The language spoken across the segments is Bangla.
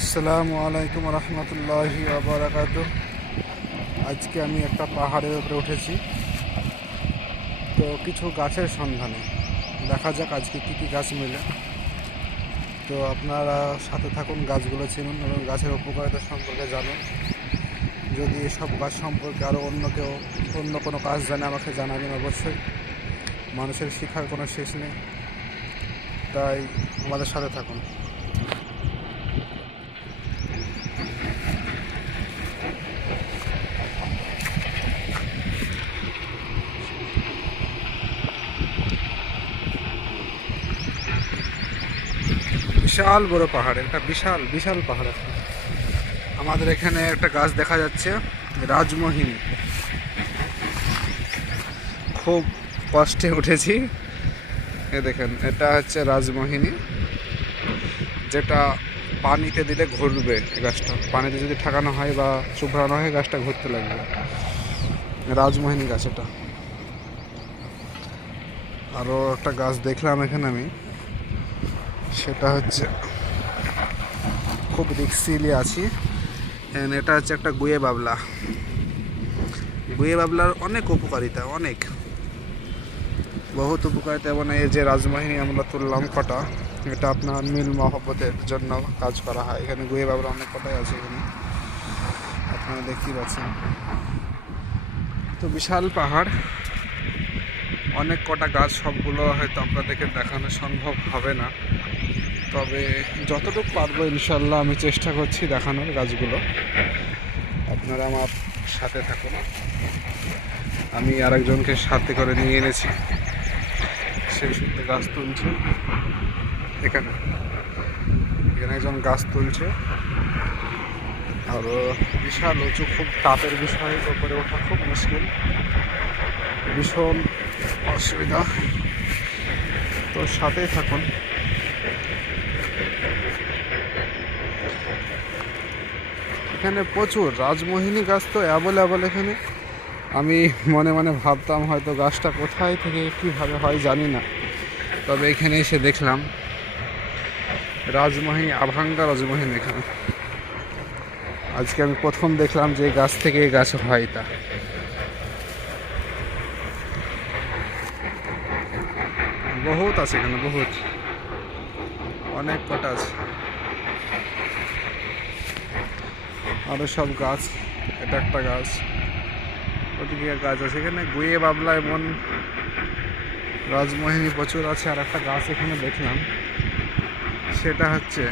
আসসালামু আলাইকুম রহমতুল্লাহি আবরাকাত আজকে আমি একটা পাহাড়ের উপরে উঠেছি। তো কিছু গাছের সন্ধানে। দেখা যাক আজকে কী কী গাছ মেলে। তো আপনারা সাথে থাকুন, গাছগুলো চিনুন এবং গাছের উপকারিতা সম্পর্কে জানুন। যদি এসব গাছ সম্পর্কে আরও অন্য কেউ, অন্য কোনো কাজ জানে, আমাকে জানাবেন অবশ্যই। মানুষের শিখার কোনো শেষ নেই। তাই আমাদের সাথে থাকুন। বিশাল বড় পাহাড় একটা বিশাল বিশাল পাহাড় একটা আমাদের এখানে একটা গাছ দেখা যাচ্ছে, রাজমোহিনী। খুব কষ্টে উঠেছি। এ দেখেন, এটা হচ্ছে রাজমোহিনী, যেটা পানিতে দিলে ঘুরবে গাছটা। পানিতে যদি ঠাকানো হয় বা চুবড়ানো হয়, গাছটা ঘুরতে লাগবে। রাজমোহিনী গাছ এটা। আরও একটা গাছ দেখলাম এখানে আমি। সেটা হচ্ছে খুব রিক্সিলি আছি। And এটা হচ্ছে একটা গুয়ে বাবলা। গুয়ে বাবলার অনেক উপকারিতা, অনেক। বহুত উপকারিতা এবং এই যে রাজবাহিনী আমরা তুললাম কটা, এটা আপনার মিল মহব্বতের জন্য কাজ করা হয়। এখানে গুয়ে বাবলা অনেক কটাই আছে এখানে। আপনারা দেখতেই পাচ্ছেন। তো বিশাল পাহাড়। অনেক কটা গাছ, সবগুলো হয়তো আপনাদেরকে দেখানো সম্ভব হবে না। তবে যতটুকু পারব ইনশাল্লাহ আমি চেষ্টা করছি দেখানোর গাছগুলো আপনারা আমার সাথে থাকুন। আমি আরেকজনকে সাথে করে নিয়ে এনেছি। সেই সুন্দর গাছ তুলছে। এখানে। এখানে একজন গাছ তুলছে। আরও বিশাল, উঁচু, খুব তাপের বিষয়। ওপরে ওঠা খুব মুশকিল। ভীষণ অসুবিধা। তো সাথেই থাকুন। এখানে প্রচুর রাজমোহিনী গাছ তো অ্যাভেলেবল এখানে। আমি মনে মনে ভাবতাম হয়তো গাছটা কোথায় থেকে কীভাবে হয় জানি না। তবে এখানে এসে দেখলাম রাজমোহিনী, আভাঙ্গা রাজমোহিনী এখানে। আজকে আমি প্রথম দেখলাম যে গাছ থেকে গাছ হয় তা। বহুত আছে এখানে, বহুত। অনেক কটা আছে। আরও সব গাছ, এটা একটা গাছ। ওদিকে গাছ আছে এখানে, গুয়ে বাবলা এমন রাজমোহিনী প্রচুর আছে, আর একটা গাছ এখানে দেখলাম। সেটা হচ্ছে,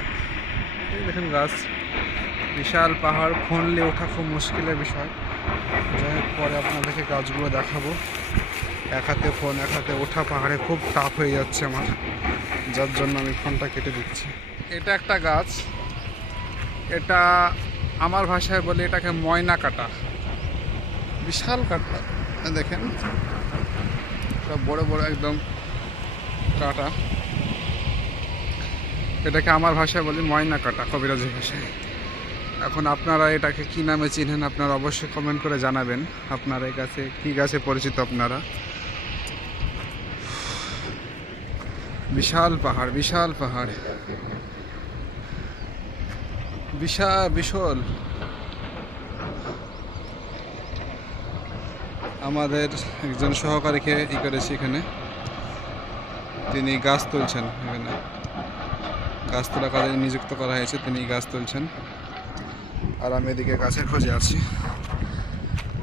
এই দেখেন গাছ, বিশাল পাহাড় ফোনলে ওঠা খুব মুশকিলের বিষয়। যাই হোক, পরে আপনাদেরকে গাছগুলো দেখাবো। এক হাতে ফোন, এক হাতে ওঠা পাহাড়ে খুব টাফ হয়ে যাচ্ছে আমার। যার জন্য আমি ফোনটা কেটে দিচ্ছি। এটা একটা গাছ। এটা আমার ভাষায় বলে এটাকে ময়না কাটা। বিশাল কাটা। দেখেন, সব বড় বড় একদম কাটা। এটাকে আমার ভাষায় বলি ময়না কাটা কবিরাজি ভাষায়। এখন আপনারা এটাকে কি নামে চিনেন, আপনারা অবশ্যই কমেন্ট করে জানাবেন। আপনারা এই গাছে কী গাছে পরিচিত আপনারা? বিশাল পাহাড় বিশাল পাহাড়। বিশাল বিশাল। আমাদের একজন সহকারীকে ই করেছি এখানে। তিনি গাছ তুলছেন এখানে। গাছ তোলা কাজে নিযুক্ত করা হয়েছে, তিনি গাছ তুলছেন। আর আমি এদিকে গাছের খোঁজে আছি।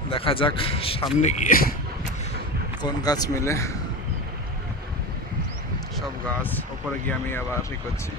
দেখা যাক সামনে গিয়ে কোন গাছ মিলে। সব গাছ ওপরে গিয়ে আমি আবার ই করছি।